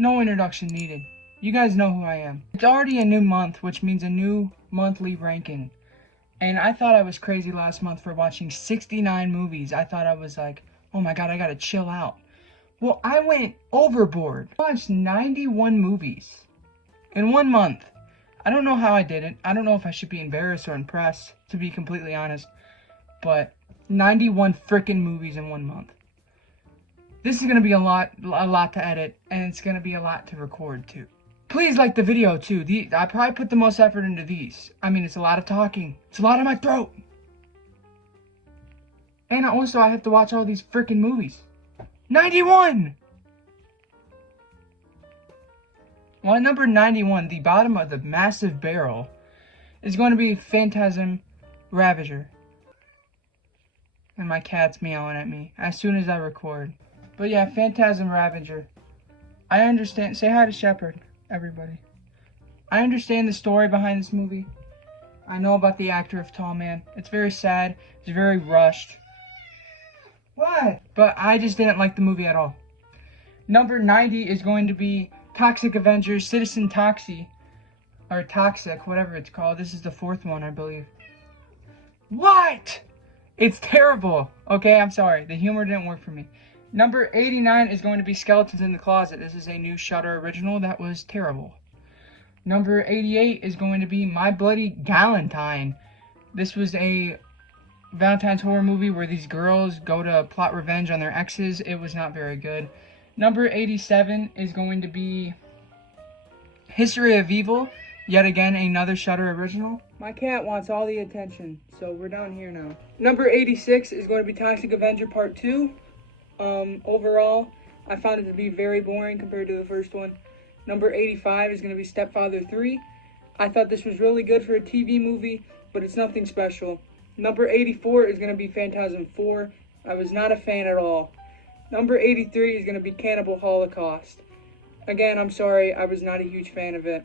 No introduction needed. You guys know who I am. It's already a new month, which means a new monthly ranking. And I thought I was crazy last month for watching 69 movies. I thought I was like, oh my god, I gotta chill out. Well, I went overboard. I watched 91 movies in 1 month. I don't know how I did it. I don't know if I should be embarrassed or impressed, to be completely honest. But 91 freaking movies in 1 month. This is gonna be a lot to edit, and it's gonna be a lot to record too. Please like the video too. I probably put the most effort into these. I mean, it's a lot of talking. It's a lot in my throat. And also, I have to watch all these freaking movies. 91! Well, at number 91, the bottom of the massive barrel, is going to be Phantasm Ravager. And my cat's meowing at me as soon as I record. But yeah, Phantasm Ravager. I understand. Say hi to Shepard, everybody. I understand the story behind this movie. I know about the actor of Tall Man. It's very sad. It's very rushed. What? But I just didn't like the movie at all. Number 90 is going to be Toxic Avengers, Citizen Toxie. Or Toxic, whatever it's called. This is the 4th one, I believe. What? It's terrible. Okay, I'm sorry. The humor didn't work for me. Number 89 is going to be Skeletons in the Closet. This is a new Shudder original that was terrible. Number 88 is going to be My Bloody Galentine. This was a Valentine's horror movie where these girls go to plot revenge on their exes. It was not very good. Number 87 is going to be History of Evil. Yet again, another Shudder original. My cat wants all the attention, so we're down here now. Number 86 is going to be Toxic Avenger Part 2. Overall, I found it to be very boring compared to the first one. Number 85 is going to be Stepfather 3. I thought this was really good for a TV movie, but it's nothing special. Number 84 is going to be Phantasm 4. I was not a fan at all. Number 83 is going to be Cannibal Holocaust. Again, I'm sorry, I was not a huge fan of it.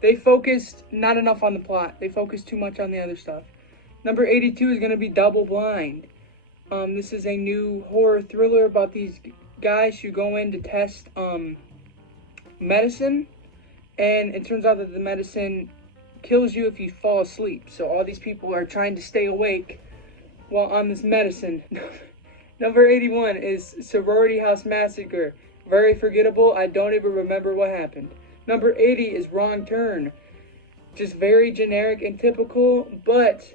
They focused not enough on the plot. They focused too much on the other stuff. Number 82 is going to be Double Blind. This is a new horror thriller about these guys who go in to test medicine, and it turns out that the medicine kills you if you fall asleep. So all these people are trying to stay awake while on this medicine. Number 81 is Sorority House Massacre. Very forgettable. I don't even remember what happened. Number 80 is Wrong Turn. Just very generic and typical, but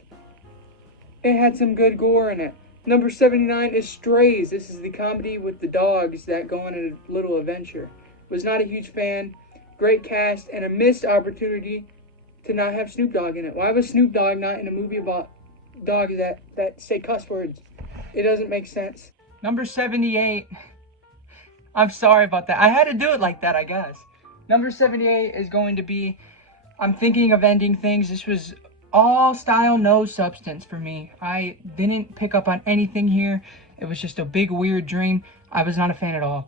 it had some good gore in it. Number 79 is Strays. This is the comedy with the dogs that go on a little adventure. Was not a huge fan. Great cast and a missed opportunity to not have Snoop Dogg in it. Why was Snoop Dogg not in a movie about dogs that say cuss words? It doesn't make sense. Number 78. I'm sorry about that. I had to do it like that, I guess. Number 78 is going to be I'm Thinking of Ending Things. This was all style, no substance for me. I didn't pick up on anything here. It was just a big weird dream. I was not a fan at all.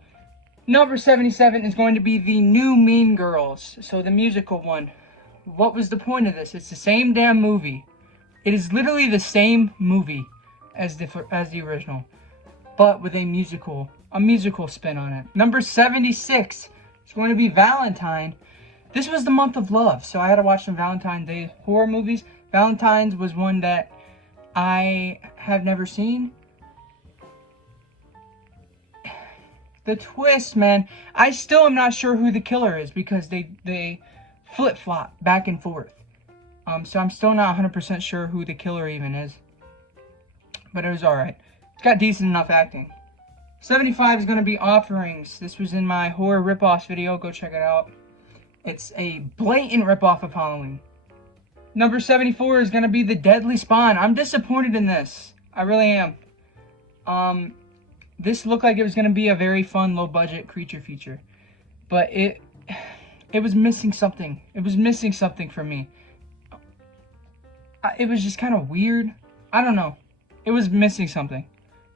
Number 77 is going to be the new Mean Girls. So the musical one. What was the point of this? It's the same damn movie. It is literally the same movie as the original, but with a musical spin on it. Number 76 is going to be Valentine. This was the month of love, so I had to watch some Valentine's Day horror movies. Valentine's was one that I have never seen. The twist, man. I still am not sure who the killer is because they flip-flop back and forth. So I'm still not 100% sure who the killer even is. But it was alright. It's got decent enough acting. 75 is going to be Offerings. This was in my horror ripoffs video. Go check it out. It's a blatant ripoff of Halloween. Number 74 is going to be The Deadly Spawn. I'm disappointed in this. I really am. This looked like it was going to be a very fun, low-budget creature feature. But it was missing something. It was missing something for me. It was just kind of weird. I don't know. It was missing something,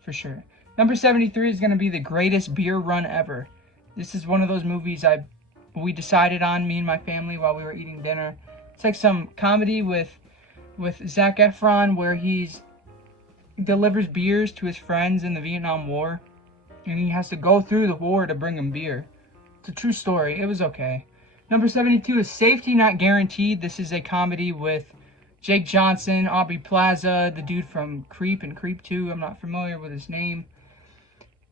for sure. Number 73 is going to be The Greatest Beer Run Ever. This is one of those movies we decided on, me and my family, while we were eating dinner. It's like some comedy with Zac Efron where he delivers beers to his friends in the Vietnam War. and he has to go through the war to bring him beer. It's a true story. It was okay. Number 72 is Safety Not Guaranteed. This is a comedy with Jake Johnson, Aubrey Plaza, the dude from Creep and Creep 2. I'm not familiar with his name.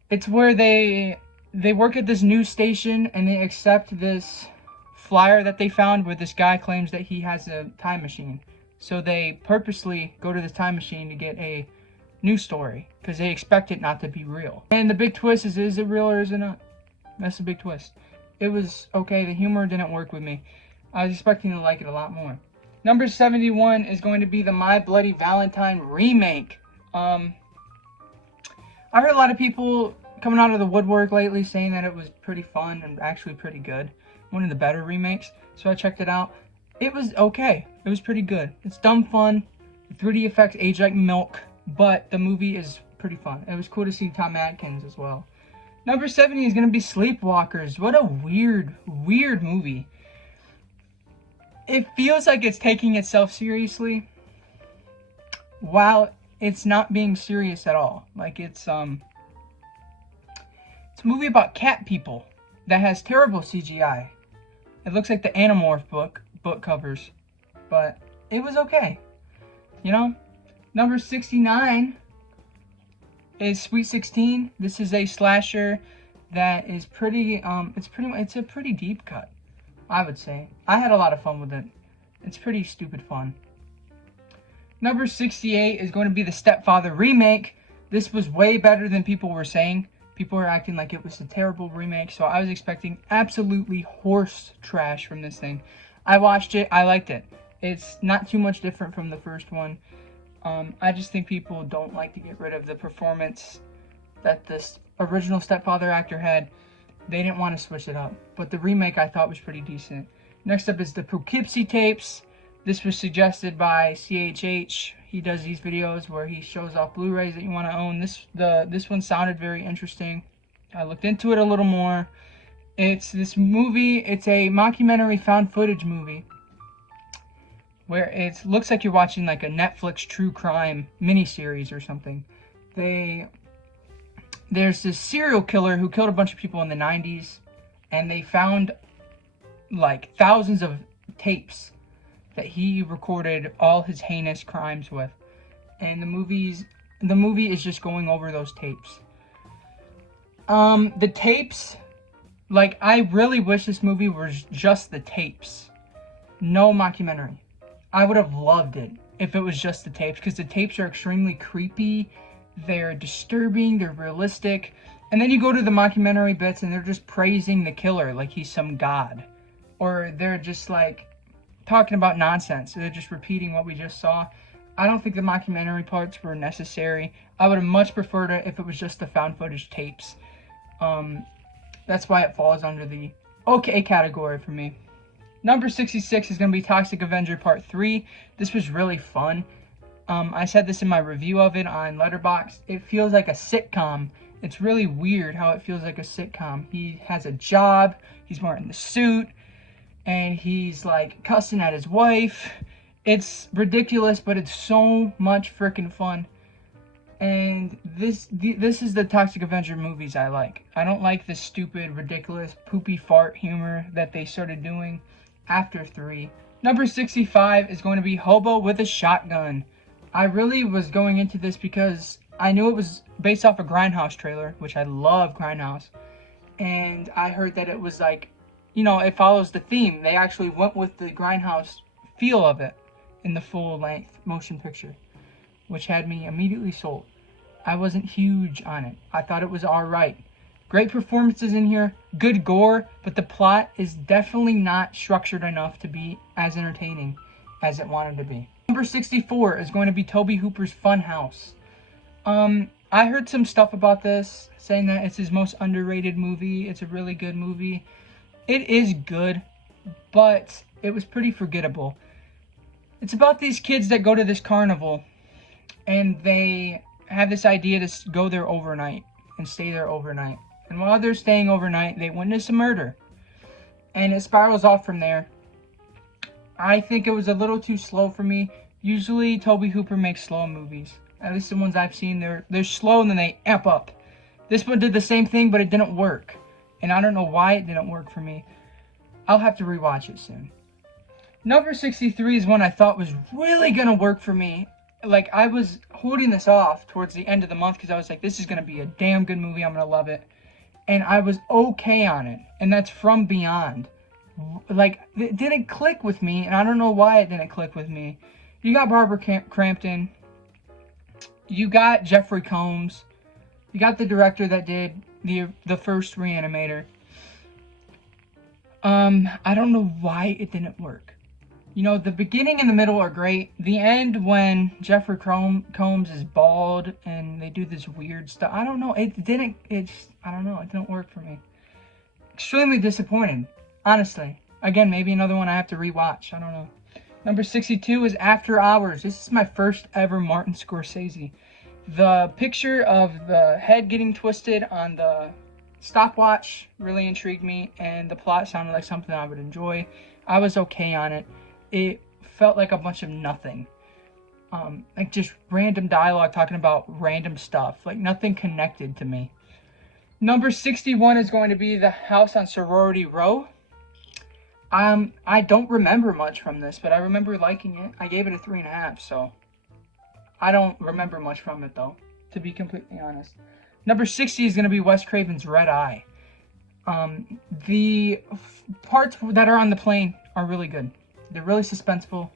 It's where they work at this news station and they accept this flyer that they found where this guy claims that he has a time machine. So they purposely go to this time machine to get a news story because they expect it not to be real. And the big twist is it real or is it not? That's the big twist. It was okay. The humor didn't work with me. I was expecting to like it a lot more. Number 71 is going to be the My Bloody Valentine remake. I heard a lot of people coming out of the woodwork lately saying that it was pretty fun and actually pretty good. One of the better remakes. So I checked it out. It was okay. It was pretty good. It's dumb fun. The 3D effects age like milk, but the movie is pretty fun. It was cool to see Tom Atkins as well. Number 70 is going to be Sleepwalkers. What a weird movie. It feels like it's taking itself seriously while it's not being serious at all. Like it's a movie about cat people that has terrible CGI. It looks like the Animorph book covers, but it was okay. You know? Number 69 is Sweet 16. This is a slasher that is pretty it's a pretty deep cut, I would say. I had a lot of fun with it. It's pretty stupid fun. Number 68 is going to be the Stepfather remake. This was way better than people were saying. People were acting like it was a terrible remake, so I was expecting absolutely horse trash from this thing. I watched it, I liked it. It's not too much different from the first one. I just think people don't like to get rid of the performance that this original Stepfather actor had. They didn't want to switch it up. But the remake I thought was pretty decent. Next up is the Poughkeepsie tapes. This was suggested by CHH. He does these videos where he shows off Blu-rays that you want to own. This one sounded very interesting. I looked into it a little more. It's this movie. It's a mockumentary found footage movie where it looks like you're watching like a Netflix true crime miniseries or something. There's this serial killer who killed a bunch of people in the 90s, and they found like thousands of tapes that he recorded all his heinous crimes with. And the movie is just going over those tapes. The tapes, like, I really wish this movie was just the tapes. No mockumentary. I would have loved it if it was just the tapes, because the tapes are extremely creepy. They're disturbing, they're realistic. And then you go to the mockumentary bits and they're just praising the killer like he's some god. Or they're just like talking about nonsense. They're just repeating what we just saw. I don't think the mockumentary parts were necessary. I would have much preferred it if it was just the found footage tapes. That's why it falls under the okay category for me. Number 66 is going to be Toxic Avenger Part 3. This was really fun. I said this in my review of it on Letterboxd. It feels like a sitcom. It's really weird how it feels like a sitcom. He has a job, he's wearing the suit, and he's like cussing at his wife. It's ridiculous, but it's so much freaking fun. And this is the Toxic Avenger movies I like. I don't like this stupid, ridiculous, poopy fart humor that they started doing after 3. Number 65 is going to be Hobo with a Shotgun. I really was going into this because I knew it was based off a Grindhouse trailer, which I love Grindhouse. And I heard that it was like, you know, it follows the theme. They actually went with the Grindhouse feel of it in the full-length motion picture, which had me immediately sold. I wasn't huge on it. I thought it was alright. Great performances in here, good gore, but the plot is definitely not structured enough to be as entertaining as it wanted to be. Number 64 is going to be Tobe Hooper's Funhouse. I heard some stuff about this, saying that it's his most underrated movie. It's a really good movie. It is good, but it was pretty forgettable. It's about these kids that go to this carnival, and they have this idea to go there overnight and stay there overnight. And while they're staying overnight, they witness a murder. And it spirals off from there. I think it was a little too slow for me. Usually, Tobe Hooper makes slow movies. At least the ones I've seen, they're slow and then they amp up. This one did the same thing, but it didn't work. And I don't know why it didn't work for me. I'll have to rewatch it soon. Number 63 is one I thought was really going to work for me. Like, I was holding this off towards the end of the month because I was like, this is going to be a damn good movie. I'm going to love it. And I was okay on it. And that's From Beyond. Like, it didn't click with me, and I don't know why it didn't click with me. You got Barbara Crampton. You got Jeffrey Combs. You got the director that did the first Reanimator. I don't know why it didn't work. You know, the beginning and the middle are great. The end, when Jeffrey Combs is bald and they do this weird stuff. I don't know. I don't know. It didn't work for me. Extremely disappointed, honestly. Again, maybe another one I have to rewatch. I don't know. Number 62 is After Hours. This is my first ever Martin Scorsese. The picture of the head getting twisted on the stopwatch really intrigued me, and the plot sounded like something I would enjoy. I was okay on it. It felt like a bunch of nothing. Like just random dialogue talking about random stuff. Like nothing connected to me. Number 61 is going to be The House on Sorority Row. I don't remember much from this, but I remember liking it. I gave it a 3.5, so I don't remember much from it, though, to be completely honest. Number 60 is going to be Wes Craven's Red Eye. The parts that are on the plane are really good. They're really suspenseful.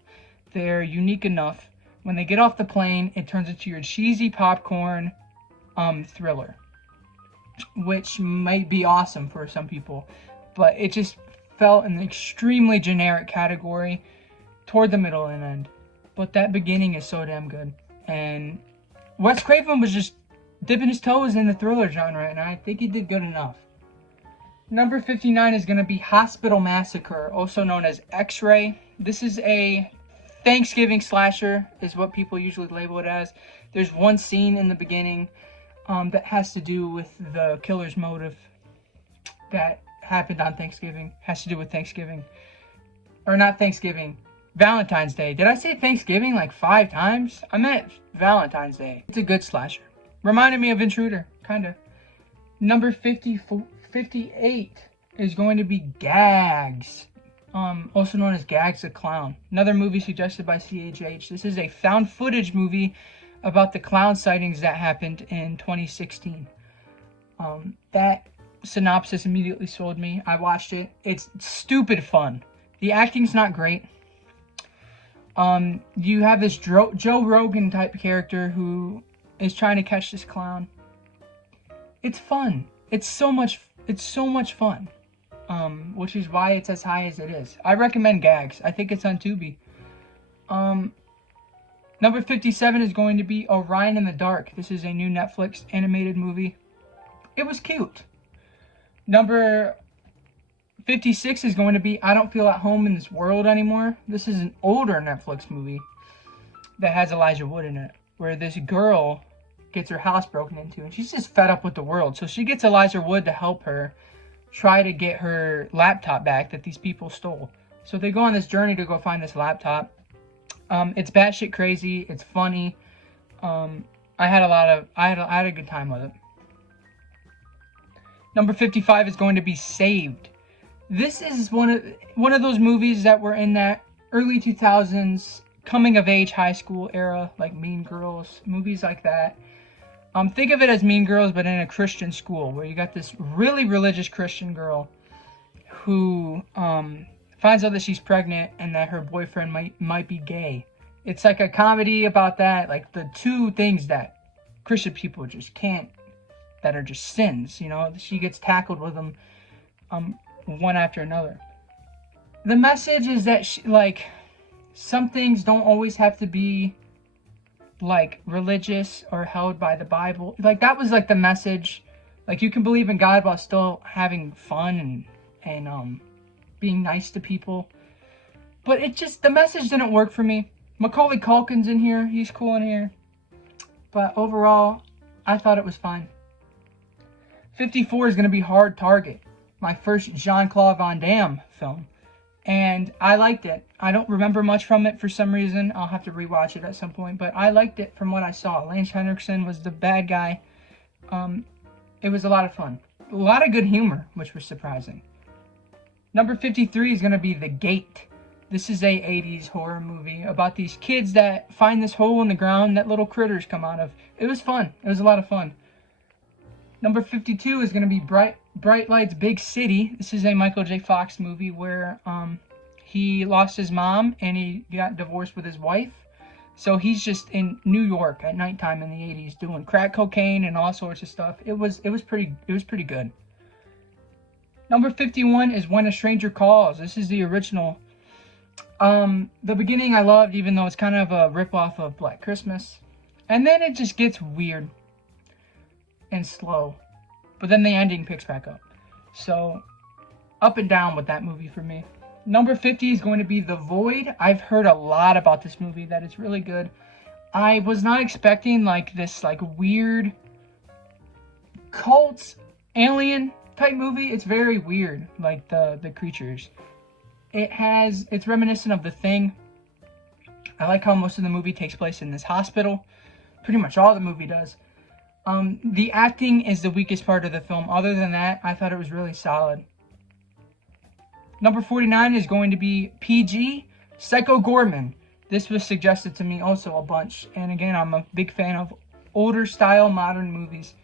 They're unique enough. When they get off the plane, it turns into your cheesy popcorn thriller, which might be awesome for some people, but it just felt in an extremely generic category toward the middle and end. But that beginning is so damn good. And Wes Craven was just dipping his toes in the thriller genre, and I think he did good enough. Number 59 is going to be Hospital Massacre, also known as X-Ray. This is a Thanksgiving slasher, is what people usually label it as. There's one scene in the beginning that has to do with the killer's motive that happened on Thanksgiving. Has to do with Thanksgiving. Or not Thanksgiving. Valentine's Day. Did I say Thanksgiving like 5 times? I meant Valentine's Day. It's a good slasher. Reminded me of Intruder, kinda. Number 58 is going to be Gags. Also known as Gags the Clown. Another movie suggested by CHH. This is a found footage movie about the clown sightings that happened in 2016. That synopsis immediately sold me. I watched it. It's stupid fun. The acting's not great. You have this Joe Rogan type character who is trying to catch this clown. It's fun. It's so much fun. Which is why it's as high as it is. I recommend Gags. I think it's on Tubi. Number 57 is going to be Orion in the Dark. This is a new Netflix animated movie. It was cute. Number 56 is going to be I Don't Feel at Home in This World Anymore. This is an older Netflix movie that has Elijah Wood in it, where this girl gets her house broken into, and she's just fed up with the world. So she gets Elijah Wood to help her try to get her laptop back that these people stole. So they go on this journey to go find this laptop. It's batshit crazy. It's funny. I had a good time with it. Number 55 is going to be Saved. This is one of those movies that were in that early 2000s coming of age high school era, like Mean Girls, movies like that. Think of it as Mean Girls, but in a Christian school, where you got this really religious Christian girl who finds out that she's pregnant and that her boyfriend might be gay. It's like a comedy about that, like the two things that Christian people just can't, that are just sins, you know. She gets tackled with them one after another. The message is that some things don't always have to be like religious or held by the Bible. Like that was like the message. Like you can believe in God while still having fun and being nice to people. But the message didn't work for me. Macaulay Culkin's in here. He's cool in here. But overall, I thought it was fine. 54 is going to be Hard Target, my first Jean-Claude Van Damme film. And I liked it. I don't remember much from it for some reason. I'll have to rewatch it at some point. But I liked it from what I saw. Lance Henriksen was the bad guy. It was a lot of fun. A lot of good humor, which was surprising. Number 53 is going to be The Gate. This is a 80s horror movie about these kids that find this hole in the ground that little critters come out of. It was fun. It was a lot of fun. Number 52 is going to be Bright Lights, Big City. This is a Michael J. Fox movie where he lost his mom and he got divorced with his wife. So he's just in New York at nighttime in the 80s doing crack cocaine and all sorts of stuff. It was pretty good. Number 51 is When a Stranger Calls. This is the original. The beginning I loved, even though it's kind of a ripoff of Black Christmas. And then it just gets weird and slow. But then the ending picks back up. So, up and down with that movie for me. Number 50 is going to be The Void. I've heard a lot about this movie, that it's really good. I was not expecting like this like weird cult alien type movie. It's very weird, like the creatures. It's reminiscent of The Thing. I like how most of the movie takes place in this hospital. Pretty much all the movie does. The acting is the weakest part of the film. Other than that, I thought it was really solid. Number 49 is going to be PG, Psycho Gorman. This was suggested to me also a bunch. And again, I'm a big fan of older style modern movies.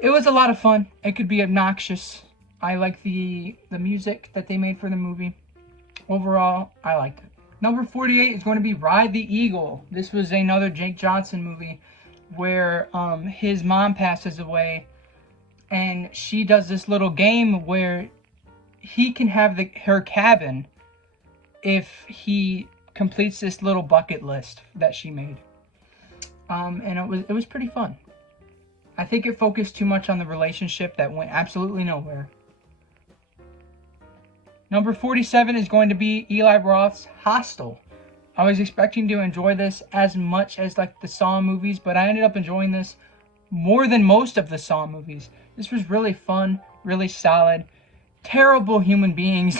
It was a lot of fun. It could be obnoxious. I like the music that they made for the movie. Overall, I liked it. Number 48 is going to be Ride the Eagle. This was another Jake Johnson movie where his mom passes away and she does this little game where he can have her cabin if he completes this little bucket list that she made. And it was pretty fun. I think it focused too much on the relationship that went absolutely nowhere. Number 47 is going to be Eli Roth's Hostel. I was expecting to enjoy this as much as like the Saw movies, but I ended up enjoying this more than most of the Saw movies. This was really fun, really solid. Terrible human beings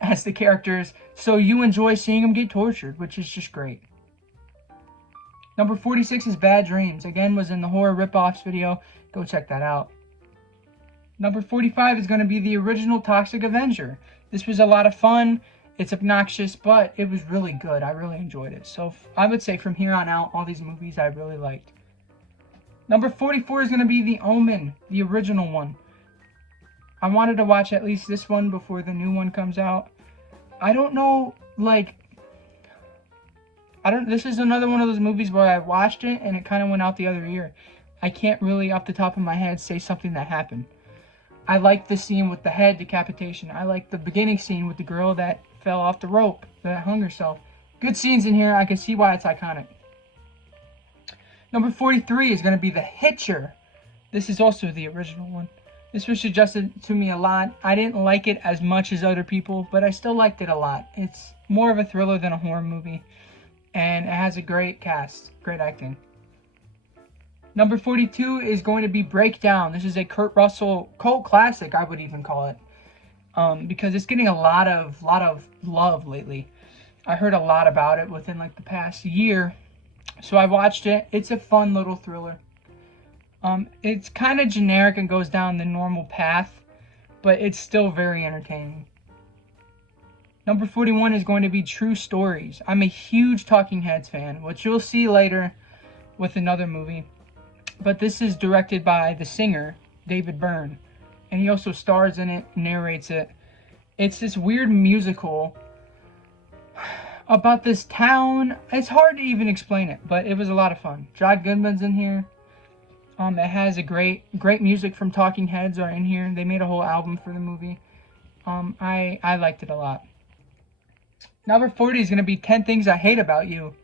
as the characters, so you enjoy seeing them get tortured, which is just great. Number 46 is Bad Dreams. Again, was in the horror ripoffs video. Go check that out. Number 45 is going to be the original Toxic Avenger. This was a lot of fun. It's obnoxious, but it was really good. I really enjoyed it. So I would say from here on out, all these movies I really liked. Number 44 is going to be The Omen, the original one. I wanted to watch at least this one before the new one comes out. I don't know, this is another one of those movies where I watched it and it kind of went out the other ear. I can't really, off the top of my head, say something that happened. I like the scene with the head decapitation. I like the beginning scene with the girl that fell off the rope, that hung herself. Good scenes in here. I can see why it's iconic. Number 43 is going to be The Hitcher. This is also the original one. This was suggested to me a lot. I didn't like it as much as other people, but I still liked it a lot. It's more of a thriller than a horror movie. And it has a great cast. Great acting. Number 42 is going to be Breakdown. This is a Kurt Russell cult classic, I would even call it. Because it's getting a lot of love lately. I heard a lot about it within like the past year. So I watched it. It's a fun little thriller. It's kind of generic and goes down the normal path, but it's still very entertaining. Number 41 is going to be True Stories. I'm a huge Talking Heads fan, which you'll see later with another movie. But this is directed by the singer, David Byrne. And he also stars in it, narrates it. It's this weird musical about this town. It's hard to even explain it, but it was a lot of fun. John Goodman's in here. It has a great music from Talking Heads are in here. They made a whole album for the movie. I liked it a lot. Number 40 is going to be 10 Things I Hate About You.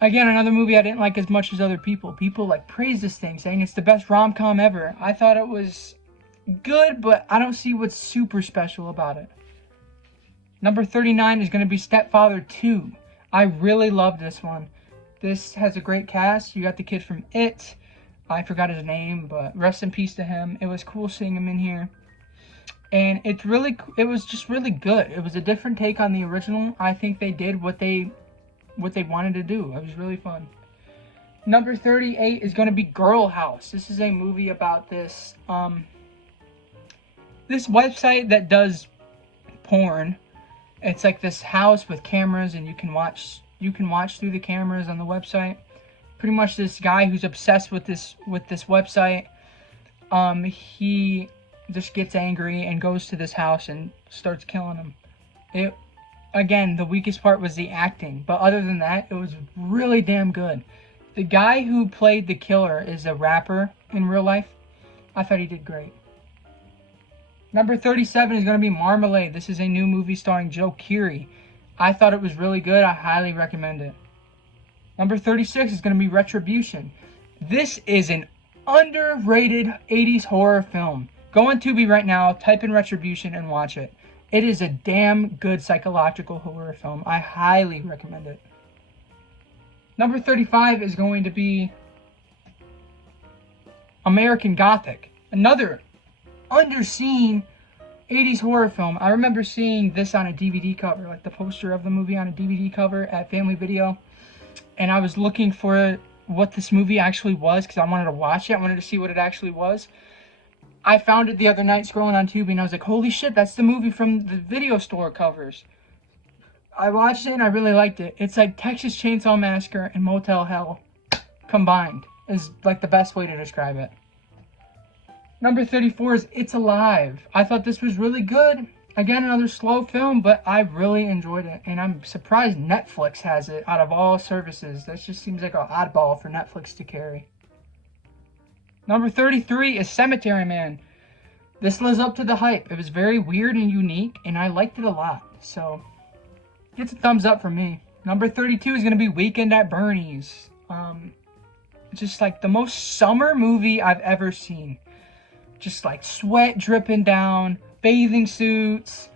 Again, another movie I didn't like as much as other people. People like praise this thing, saying it's the best rom-com ever. I thought it was good, but I don't see what's super special about it. Number 39 is going to be Stepfather 2. I really love this one. This has a great cast. You got the kid from It. I forgot his name, but rest in peace to him. It was cool seeing him in here. And it was just really good. It was a different take on the original. I think they did what they wanted to do. It was really fun. Number 38 is going to be Girl House. This is a movie about this this website that does porn. It's like this house with cameras, and you can watch through the cameras on the website. Pretty much this guy who's obsessed with this website. He just gets angry and goes to this house and starts killing them. Again, the weakest part was the acting, but other than that, it was really damn good. The guy who played the killer is a rapper in real life. I thought he did great. Number 37 is going to be Marmalade. This is a new movie starring Joe Keery. I thought it was really good. I highly recommend it. Number 36 is going to be Retribution. This is an underrated 80s horror film. Go on Tubi right now, type in Retribution, and watch it. It is a damn good psychological horror film. I highly recommend it. Number 35 is going to be American Gothic. Another underseen 80s horror film. I remember seeing this on a DVD cover, like the poster of the movie on a DVD cover at Family Video. And I was looking for what this movie actually was because I wanted to watch it. I wanted to see what it actually was. I found it the other night scrolling on Tubi, and I was like, holy shit, that's the movie from the video store covers. I watched it and I really liked it. It's like Texas Chainsaw Massacre and Motel Hell combined is like the best way to describe it. Number 34 is It's Alive. I thought this was really good. Again, another slow film, but I really enjoyed it. And I'm surprised Netflix has it out of all services. That just seems like an oddball for Netflix to carry. Number 33 is Cemetery Man. This lives up to the hype. It was very weird and unique, and I liked it a lot. So, it's a thumbs up for me. Number 32 is going to be Weekend at Bernie's. Just like the most summer movie I've ever seen. Just like sweat dripping down, bathing suits,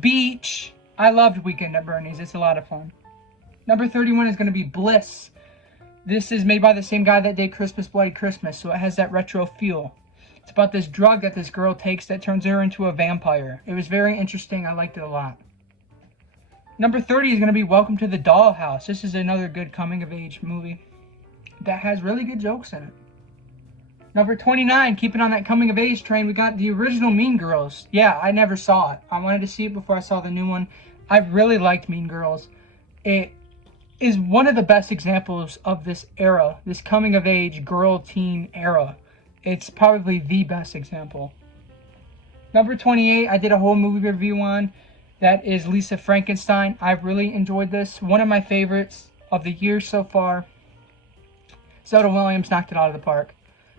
beach. I loved Weekend at Bernie's. It's a lot of fun. Number 31 is going to be Bliss. This is made by the same guy that did Christmas Bloody Christmas, so it has that retro feel. It's about this drug that this girl takes that turns her into a vampire. It was very interesting. I liked it a lot. Number 30 is going to be Welcome to the Dollhouse. This is another good coming-of-age movie that has really good jokes in it. Number 29, keeping on that coming-of-age train, we got the original Mean Girls. Yeah, I never saw it. I wanted to see it before I saw the new one. I really liked Mean Girls. It is one of the best examples of this era, this coming-of-age girl-teen era. It's probably the best example. Number 28, I did a whole movie review on. That is Lisa Frankenstein. I've really enjoyed this. One of my favorites of the year so far. Zelda Williams knocked it out of the park.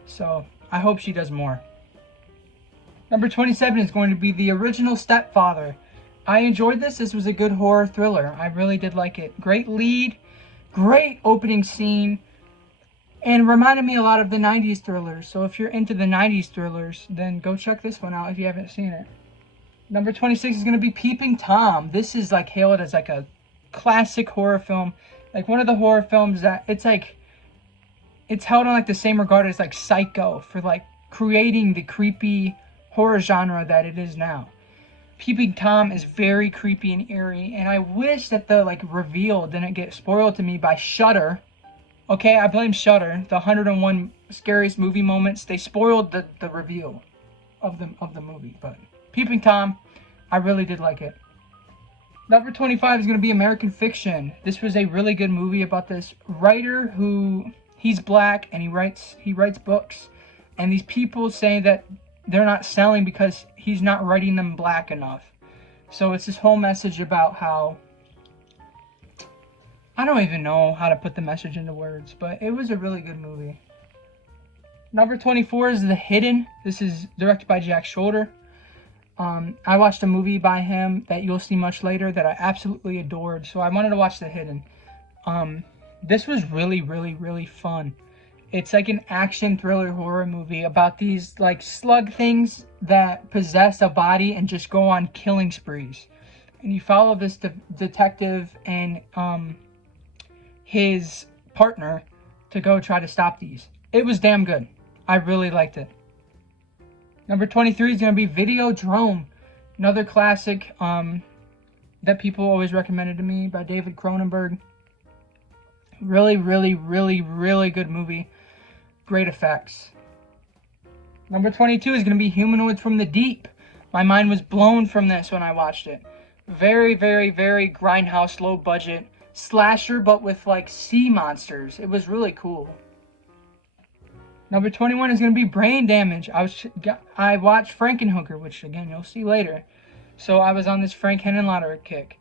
So, I hope she does more. Number 27 is going to be The Original Stepfather. I enjoyed this. This was a good horror thriller. I really did like it. Great lead. Great opening scene. And reminded me a lot of the 90s thrillers. So if you're into the 90s thrillers, then go check this one out if you haven't seen it. Number 26 is going to be Peeping Tom. This is like hailed as like a classic horror film. Like one of the horror films that it's like, it's held on like the same regard as like Psycho for like creating the creepy horror genre that it is now. Peeping Tom is very creepy and eerie, and I wish that the like reveal didn't get spoiled to me by Shudder. Okay, I blame Shudder. The 101 scariest movie moments, they spoiled the reveal of the movie. But Peeping Tom, I really did like it. Number 25 is going to be American Fiction. This was a really good movie about this writer who he's black and he writes books, and these people say that they're not selling because he's not writing them black enough. So it's this whole message about how, I don't even know how to put the message into words, but it was a really good movie. Number 24 is The Hidden. This is directed by Jack Schroeder. I watched a movie by him that you'll see much later that I absolutely adored, so I wanted to watch The Hidden. This was really, really, really fun. It's like an action thriller horror movie about these like slug things that possess a body and just go on killing sprees. And you follow this detective and his partner to go try to stop these. It was damn good. I really liked it. Number 23 is going to be Videodrome. Another classic that people always recommended to me by David Cronenberg. Really, really, really, really good movie. Great effects. Number 22 is going to be Humanoids from the Deep. My mind was blown from this when I watched it. Very, very, very grindhouse, low budget slasher, but with like sea monsters. It was really cool. Number 21 is going to be Brain Damage. I watched Frankenhooker, which again you'll see later. So I was on this Frank Henenlotter kick.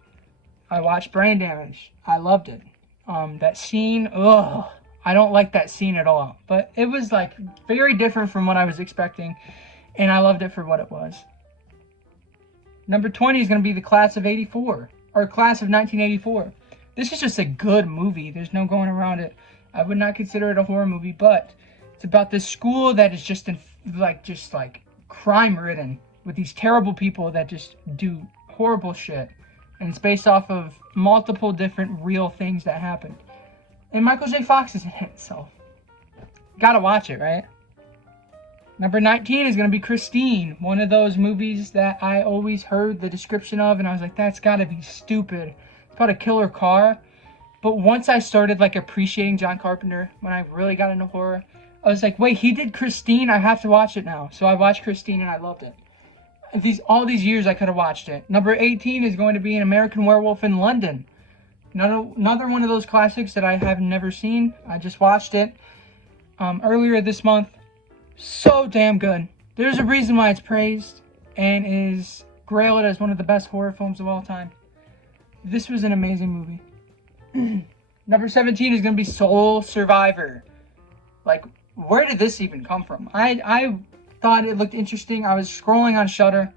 I watched Brain Damage. I loved it. That scene, ugh. I don't like that scene at all. But it was like very different from what I was expecting. And I loved it for what it was. Number 20 is going to be the Class of 84. Or Class of 1984. This is just a good movie. There's no going around it. I would not consider it a horror movie. But it's about this school that is just crime ridden. With these terrible people that just do horrible shit. And it's based off of multiple different real things that happened. And Michael J. Fox is in it, so gotta watch it, right? Number 19 is gonna be Christine, one of those movies that I always heard the description of, and I was like, that's gotta be stupid. It's about a killer car. But once I started like appreciating John Carpenter, when I really got into horror, I was like, wait, he did Christine? I have to watch it now. So I watched Christine and I loved it. All these years I could have watched it. Number 18 is going to be An American Werewolf in London. Another one of those classics that I have never seen. I just watched it earlier this month. So damn good. There's a reason why it's praised and is grailed as one of the best horror films of all time. This was an amazing movie. Number 17 is going to be Soul Survivor. Like, where did this even come from? I thought it looked interesting. I was scrolling on Shudder.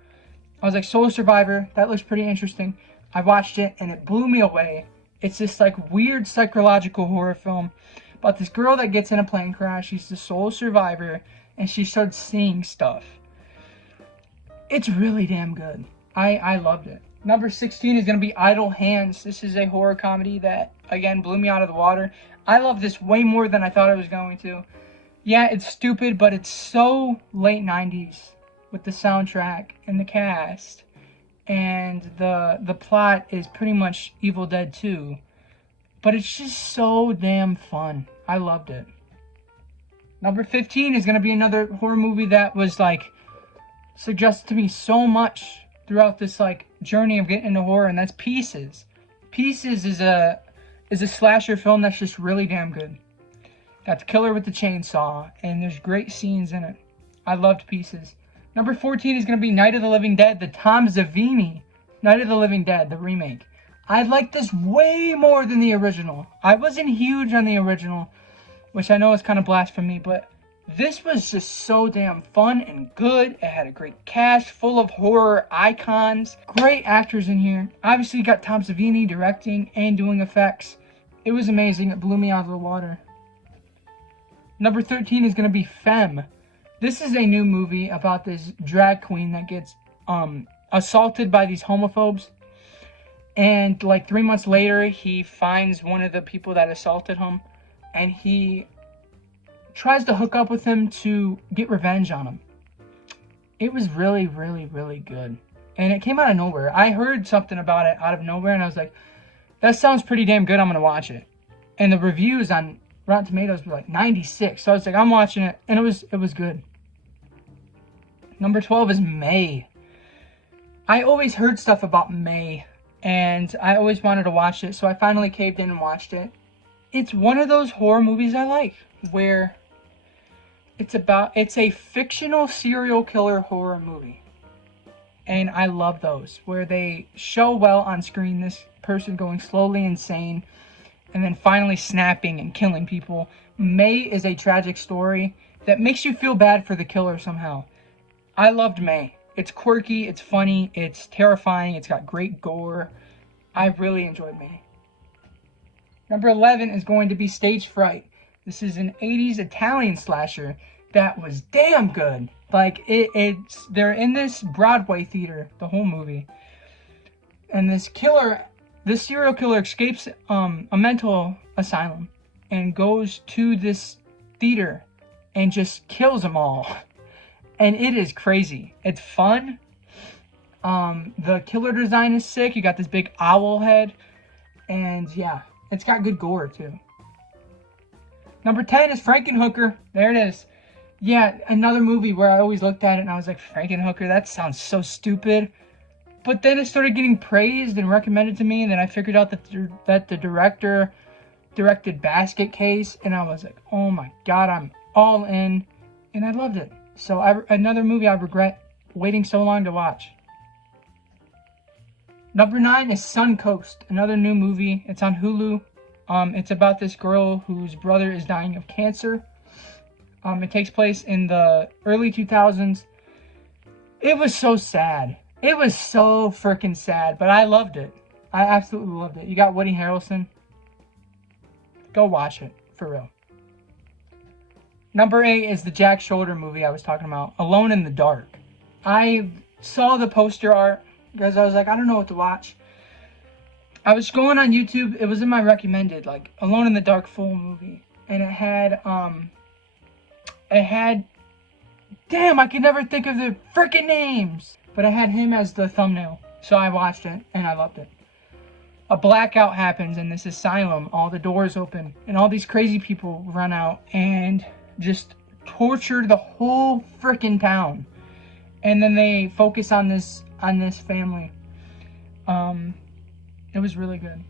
I was like, Soul Survivor, that looks pretty interesting. I watched it and it blew me away. It's this like weird psychological horror film about this girl that gets in a plane crash. She's the sole survivor and she starts seeing stuff. It's really damn good. I loved it. Number 16 is going to be Idle Hands. This is a horror comedy that, again, blew me out of the water. I love this way more than I thought I was going to. Yeah, it's stupid, but it's so late 90s with the soundtrack and the cast. And the plot is pretty much Evil Dead 2. But it's just so damn fun. I loved it. Number 15 is going to be another horror movie that was like suggested to me so much throughout this like journey of getting into horror, and that's Pieces. Pieces is a slasher film that's just really damn good. Got the killer with the chainsaw, and there's great scenes in it. I loved Pieces. Number 14 is going to be Night of the Living Dead, the Tom Savini Night of the Living Dead, the remake. I like this way more than the original. I wasn't huge on the original, which I know is kind of blasphemy, but this was just so damn fun and good. It had a great cast full of horror icons. Great actors in here. Obviously, you got Tom Savini directing and doing effects. It was amazing. It blew me out of the water. Number 13 is going to be Femme. This is a new movie about this drag queen that gets assaulted by these homophobes. And like 3 months later, he finds one of the people that assaulted him. And he tries to hook up with him to get revenge on him. It was really, really, really good. And it came out of nowhere. I heard something about it out of nowhere. And I was like, that sounds pretty damn good. I'm going to watch it. And the reviews on Rotten Tomatoes were like 96. So I was like, I'm watching it. And it was good. Number 12 is May. I always heard stuff about May, and I always wanted to watch it, so I finally caved in and watched it. It's one of those horror movies I like, where it's a fictional serial killer horror movie. And I love those, where they show well on screen this person going slowly insane, and then finally snapping and killing people. May is a tragic story that makes you feel bad for the killer somehow. I loved May. It's quirky, it's funny, it's terrifying, it's got great gore. I really enjoyed May. Number 11 is going to be Stage Fright. This is an 80s Italian slasher that was damn good. Like, they're in this Broadway theater, the whole movie. And this serial killer escapes a mental asylum and goes to this theater and just kills them all. And it is crazy. It's fun. The killer design is sick. You got this big owl head. And yeah, it's got good gore too. Number 10 is Frankenhooker. There it is. Yeah, another movie where I always looked at it and I was like, Frankenhooker, that sounds so stupid. But then it started getting praised and recommended to me, and then I figured out that the director directed Basket Case, and I was like, oh my god, I'm all in, and I loved it. So another movie I regret waiting so long to watch. Number 9 is Suncoast, another new movie. It's on Hulu. It's about this girl whose brother is dying of cancer. It takes place in the early 2000s. It was so sad. It was so freaking sad, but I loved it. I absolutely loved it. You got Woody Harrelson. Go watch it, for real. Number 8 is the Jack Shoulder movie I was talking about, Alone in the Dark. I saw the poster art because I was like, I don't know what to watch. I was going on YouTube. It was in my recommended, like, Alone in the Dark full movie. And it had, damn, I can never think of the freaking names. But I had him as the thumbnail. So I watched it, and I loved it. A blackout happens in this asylum. All the doors open, and all these crazy people run out and just torture the whole freaking town. And then they focus on this family. It was really good.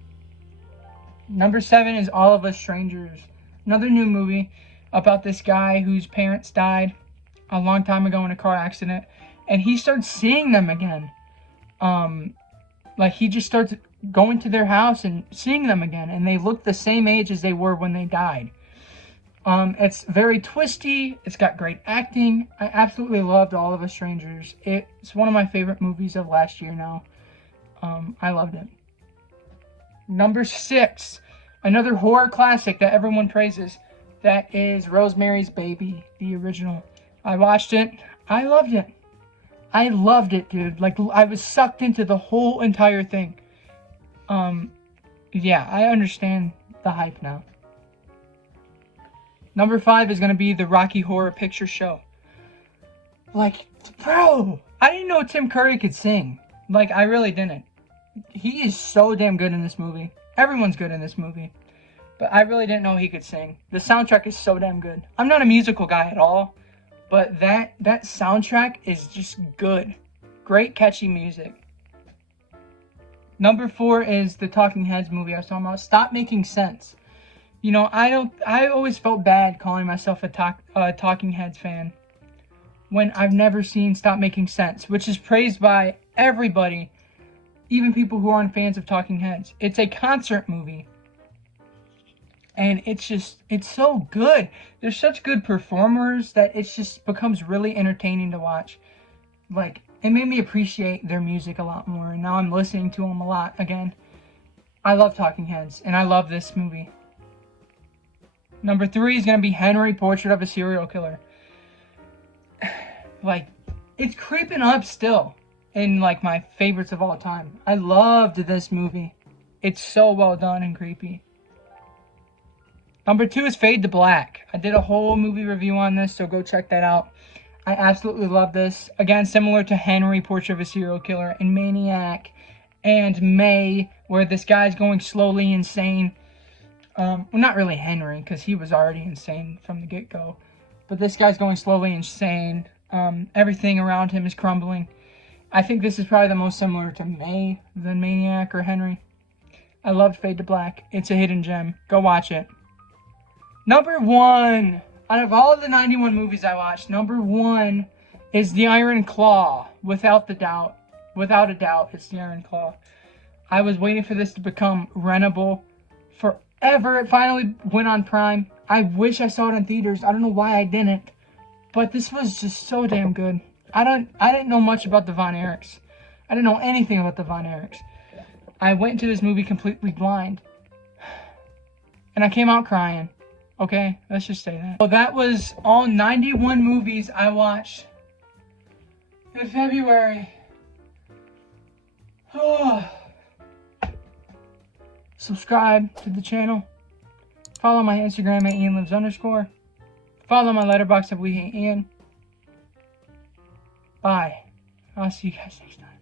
Number 7 is All of Us Strangers. Another new movie about this guy whose parents died a long time ago in a car accident, and he starts seeing them again. Like, he just starts going to their house and seeing them again, and they look the same age as they were when they died. It's very twisty. It's got great acting. I absolutely loved All of Us Strangers. It's one of my favorite movies of last year now. I loved it. Number 6, another horror classic that everyone praises. That is Rosemary's Baby, the original. I watched it. I loved it. I loved it, dude. Like, I was sucked into the whole entire thing. Yeah, I understand the hype now. Number 5 is going to be the Rocky Horror Picture Show. Like, bro, I didn't know Tim Curry could sing. Like, I really didn't. He is so damn good in this movie. Everyone's good in this movie. But I really didn't know he could sing. The soundtrack is so damn good. I'm not a musical guy at all, but that soundtrack is just good. Great catchy music. Number 4 is the Talking Heads movie I was talking about. Stop Making Sense. You know, I always felt bad calling myself a Talking Heads fan when I've never seen Stop Making Sense, which is praised by everybody, even people who aren't fans of Talking Heads. It's a concert movie. And it's so good. There's such good performers that it just becomes really entertaining to watch. Like, it made me appreciate their music a lot more, and now I'm listening to them a lot again. I love Talking Heads, and I love this movie. Number 3 is going to be Henry, Portrait of a Serial Killer. Like, it's creeping up still in, like, my favorites of all time. I loved this movie. It's so well done and creepy. Number 2 is Fade to Black. I did a whole movie review on this, so go check that out. I absolutely love this. Again, similar to Henry, Portrait of a Serial Killer, and Maniac, and May, where this guy's going slowly insane. Well, not really Henry, because he was already insane from the get-go. But this guy's going slowly insane. Everything around him is crumbling. I think this is probably the most similar to May than Maniac or Henry. I loved Fade to Black. It's a hidden gem. Go watch it. Number 1, out of all of the 91 movies I watched, number 1 is The Iron Claw. Without a doubt, it's The Iron Claw. I was waiting for this to become rentable forever. It finally went on Prime. I wish I saw it in theaters. I don't know why I didn't. But this was just so damn good. I didn't know much about the Von Erichs. I didn't know anything about the Von Erichs. I went into this movie completely blind. And I came out crying. Okay, let's just say that. Well, that was all 91 movies I watched in February. Oh. Subscribe to the channel. Follow my Instagram at IanLives_. Follow my Letterboxd at wehateian. Bye. I'll see you guys next time.